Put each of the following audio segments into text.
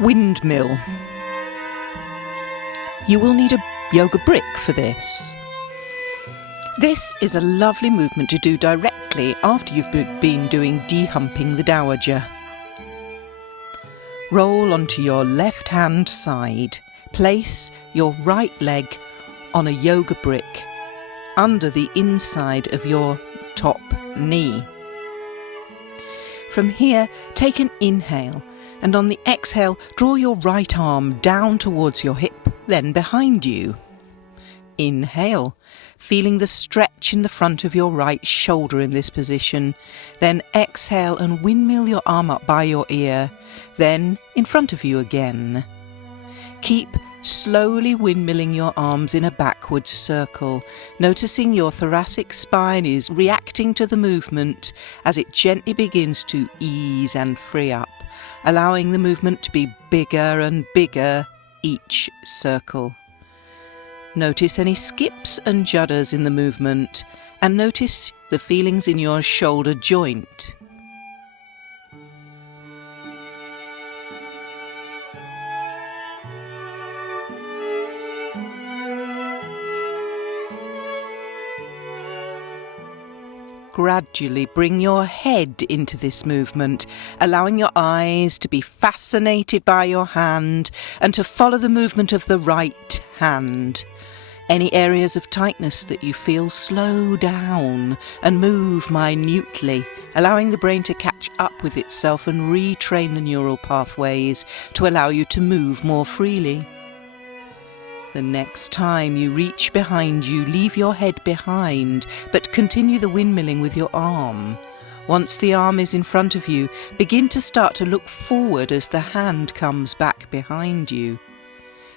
Windmill. You will need a yoga brick for this. This is a lovely movement to do directly after you've been doing De-humping the Dowager. Roll onto your left hand side. Place your right leg on a yoga brick under the inside of your top knee. From here, take an inhale, and on the exhale, draw your right arm down towards your hip, then behind you. Inhale, feeling the stretch in the front of your right shoulder in this position. Then exhale and windmill your arm up by your ear, then in front of you again. Keep slowly windmilling your arms in a backwards circle, noticing your thoracic spine is reacting to the movement as it gently begins to ease and free up, allowing the movement to be bigger and bigger each circle. Notice any skips and judders in the movement, and notice the feelings in your shoulder joint. Gradually bring your head into this movement, allowing your eyes to be fascinated by your hand and to follow the movement of the right hand. Any areas of tightness that you feel, slow down and move minutely, allowing the brain to catch up with itself and retrain the neural pathways to allow you to move more freely. The next time you reach behind you, leave your head behind, but continue the windmilling with your arm. Once the arm is in front of you, begin to start to look forward as the hand comes back behind you.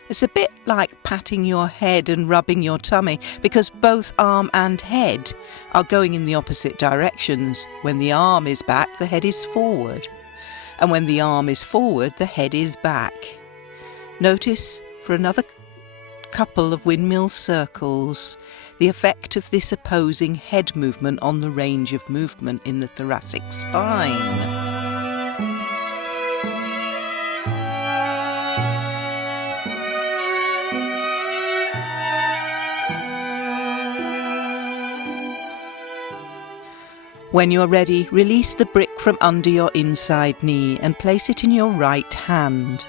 It's a bit like patting your head and rubbing your tummy, because both arm and head are going in the opposite directions. When the arm is back, the head is forward. And when the arm is forward, the head is back. Notice for another couple of windmill circles the effect of this opposing head movement on the range of movement in the thoracic spine. When you're ready, release the brick from under your inside knee and place it in your right hand.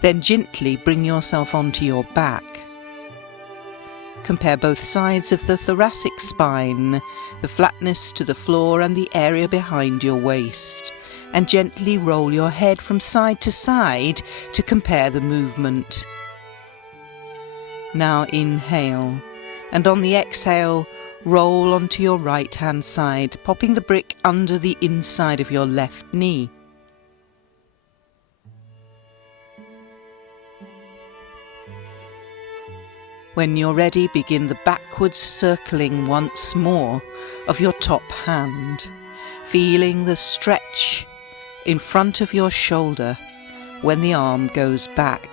Then gently bring yourself onto your back. Compare both sides of the thoracic spine, the flatness to the floor and the area behind your waist, and gently roll your head from side to side to compare the movement. Now inhale, and on the exhale, roll onto your right hand side, popping the brick under the inside of your left knee. When you're ready, begin the backwards circling once more of your top hand, feeling the stretch in front of your shoulder when the arm goes back.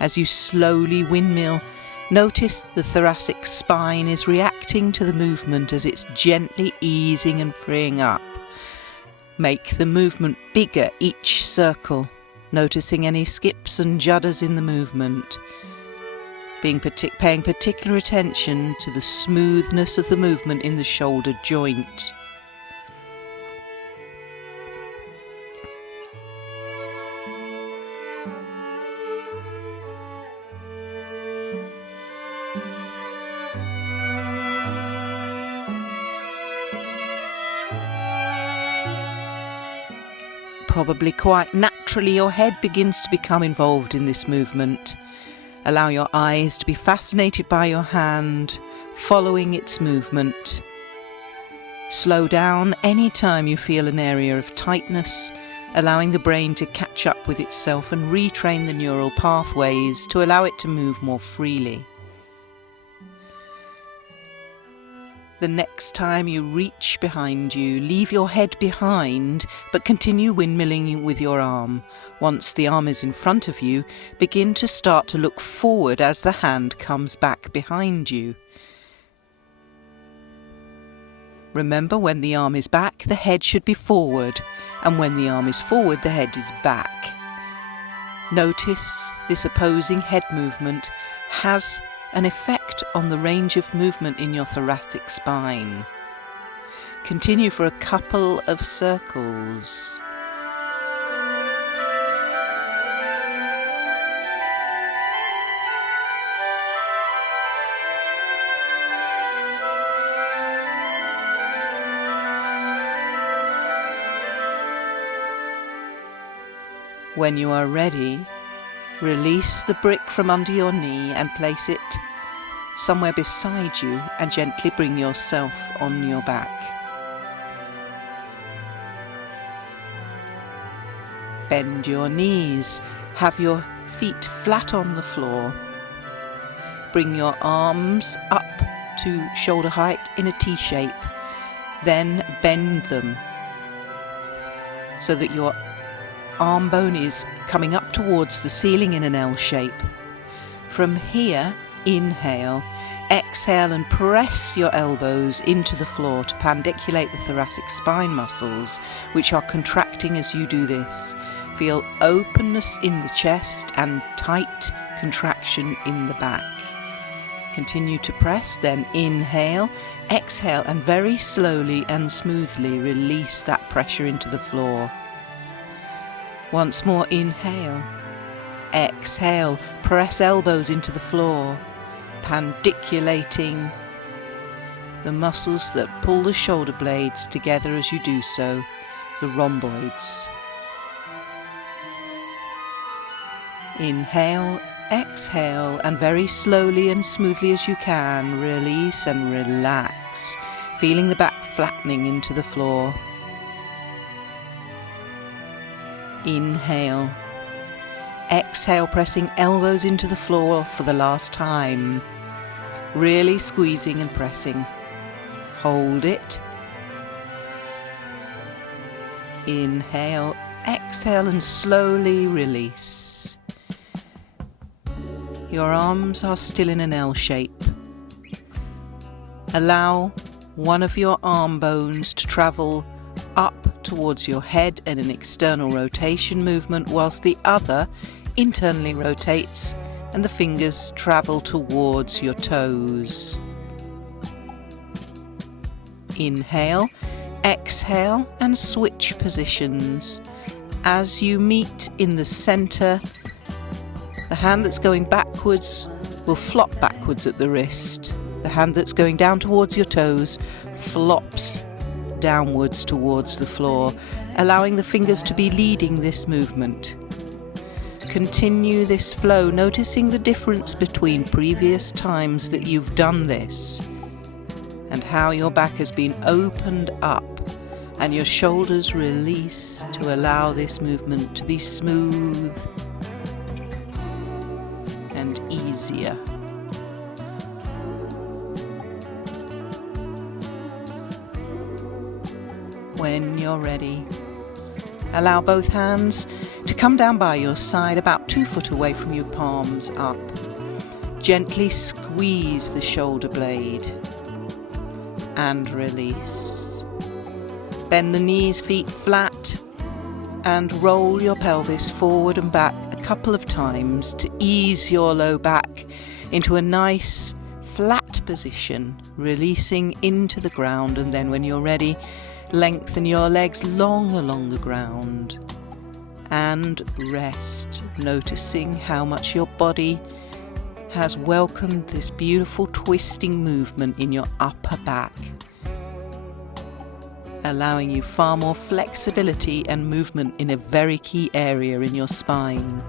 As you slowly windmill, notice the thoracic spine is reacting to the movement as it's gently easing and freeing up. Make the movement bigger each circle, noticing any skips and judders in the movement, paying particular attention to the smoothness of the movement in the shoulder joint. Probably quite naturally, your head begins to become involved in this movement. Allow your eyes to be fascinated by your hand, following its movement. Slow down any time you feel an area of tightness, allowing the brain to catch up with itself and retrain the neural pathways to allow it to move more freely. The next time you reach behind you, leave your head behind, but continue windmilling with your arm. Once the arm is in front of you, begin to start to look forward as the hand comes back behind you. Remember, when the arm is back, the head should be forward, and when the arm is forward, the head is back. Notice this opposing head movement has an effect on the range of movement in your thoracic spine. Continue for a couple of circles. When you are ready, release the brick from under your knee and place it somewhere beside you and gently bring yourself on your back. Bend your knees, have your feet flat on the floor. Bring your arms up to shoulder height in a T shape, then bend them so that your arm bone is coming up towards the ceiling in an L shape. From here, inhale, exhale and press your elbows into the floor to pandiculate the thoracic spine muscles, which are contracting as you do this. Feel openness in the chest and tight contraction in the back. Continue to press, then inhale, exhale and very slowly and smoothly release that pressure into the floor. Once more, inhale, exhale, press elbows into the floor, pandiculating the muscles that pull the shoulder blades together as you do so, the rhomboids. Inhale, exhale, and very slowly and smoothly as you can, release and relax, feeling the back flattening into the floor. Inhale, exhale, pressing elbows into the floor for the last time, really squeezing and pressing. Hold it. Inhale, exhale and slowly release. Your arms are still in an L shape. Allow one of your arm bones to travel up towards your head in an external rotation movement, whilst the other internally rotates and the fingers travel towards your toes. Inhale, exhale and switch positions. As you meet in the center, the hand that's going backwards will flop backwards at the wrist. The hand that's going down towards your toes flops downwards towards the floor, allowing the fingers to be leading this movement. Continue this flow, noticing the difference between previous times that you've done this and how your back has been opened up and your shoulders released to allow this movement to be smooth and easier. When you're ready, allow both hands to come down by your side about 2 foot away from you, palms up. Gently squeeze the shoulder blade and release. Bend the knees, feet flat, and roll your pelvis forward and back a couple of times to ease your low back into a nice flat position, releasing into the ground. And then when you're ready, lengthen your legs long along the ground and rest, noticing how much your body has welcomed this beautiful twisting movement in your upper back, allowing you far more flexibility and movement in a very key area in your spine.